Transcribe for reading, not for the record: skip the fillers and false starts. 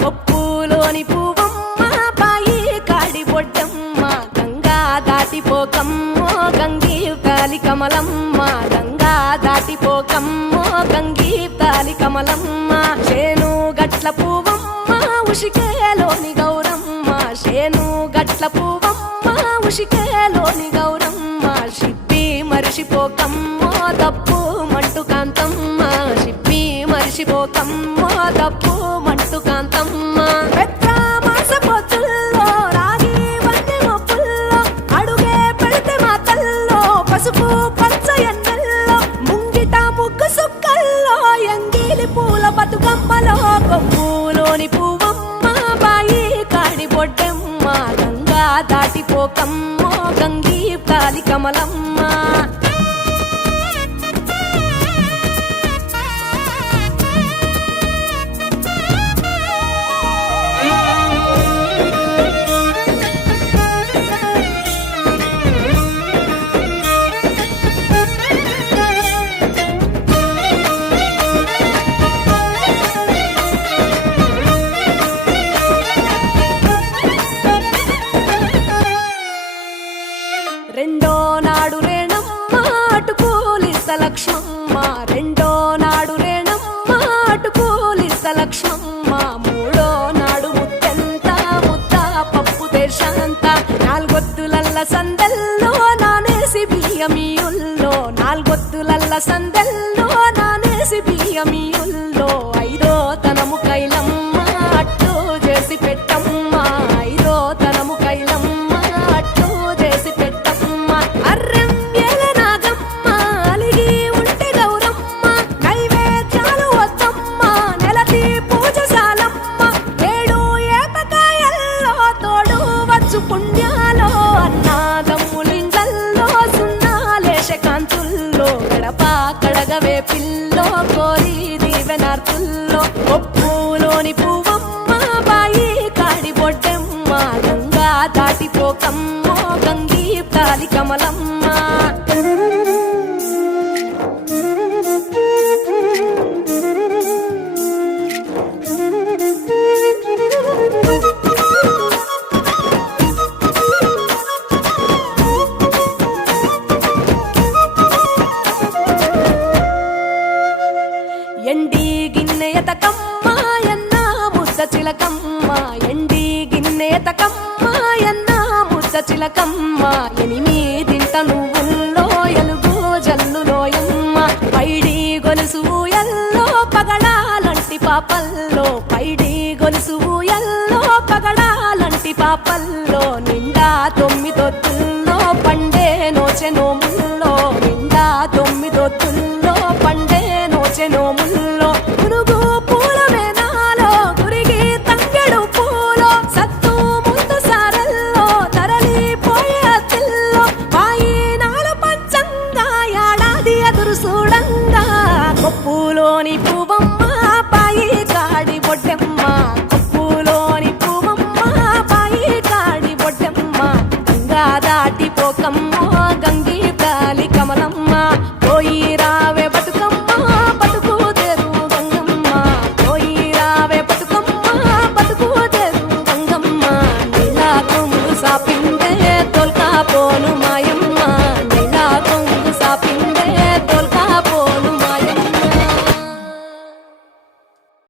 కొప్పులోని పువ్వమ్మ బాయి కాడి బొడ్డమ్మ గంగా దాటిపోకమ్మో గంగీ తాలి కమలమ్మ గంగా దాటిపోకమ్మో గంగీ తాలి కమలమ్మ చేను గట్ల పువ్వమ్మ ఉషికేలోని గౌరమ్మ చేను గట్ల పువ్వమ్మ ఉషికేలోని గౌరమ్మ షిప్పి మరిషిపోకమ్మో తప్పు మంటు కాంతమ్మ షిప్పి మరిషిపోకమ్మో తప్పు మంటు కాంతమ్మ పెద్ద మాసపోతుల్లో రాగి వన్నె మొప్పుల్లో అడుగే పెడితే మా తల్లో పసుపు పచ్చ ఎన్నెల్లో ముంగిట ముగ్గు సుక్కల్లో ఎంగిలి పూల బతుకమ్మలో కొమ్ములోని పువ్వమ్మ బాయి కాడి బొడ్డెమ్మ గంగా దాటిపోకమ్మో గంగీ తాలి కమలమ్మ రెండో నాడు రేణమ్మ అటుకూలిస్త లక్ష్మమ్మ రెండో నాడు రేణమ్మ అటుకూలిస్త లక్ష్మమ్మ మూడో నాడు ముత్తెంత ముద్ద పప్పు దేశంత నాలుగొత్తులల్ల సందెల్లో నానేసి బియ్యమియుల్లో నాలుగొత్తులల్ల సందెల్లో నానేసి బియ్యమియుల్లో ఐదో తనము కైలమ్మ అట్టు చేసి పెట్టమ్మ ఐదో తనము కైలమ్మ అట్టు చేసి పెట్టమ్మ అర్రెం ఏలనాగమ్మ అలిగి ఉంటే గౌరమ్మ నైవేద్యాలు వద్దమ్మ నెలతి పూజశాలమ్మ ఏడు ఏపకాయల్లో తోడు వచ్చు పుణ్యాలో అన్నాదమ్ములింగల్లో సున్నాలేశ కాంతుల్లో గడప కడగవే పిల్లో కోరి దీవెనార్తుల్లో ఒప్పులోని పువ్వమ్మ బాయి కాడి బొడ్డెమ్మ గంగా దాటిపోకమ్మో గంగీ తాలి కమలమ్మ ఎండి గిన్నెయతకమ్మ ఎన్న ముద్ద చిలకమ్మ ఎండి గిన్నెయతకమ్మ ఎన్న ముద్ద చిలకమ్మ ఎనిమిదింట నువ్వుల్లో ఎలుగు జల్లులోయమ్మ పైడి గొలుసు ఎల్లో పగడాలంటి పాపల్లో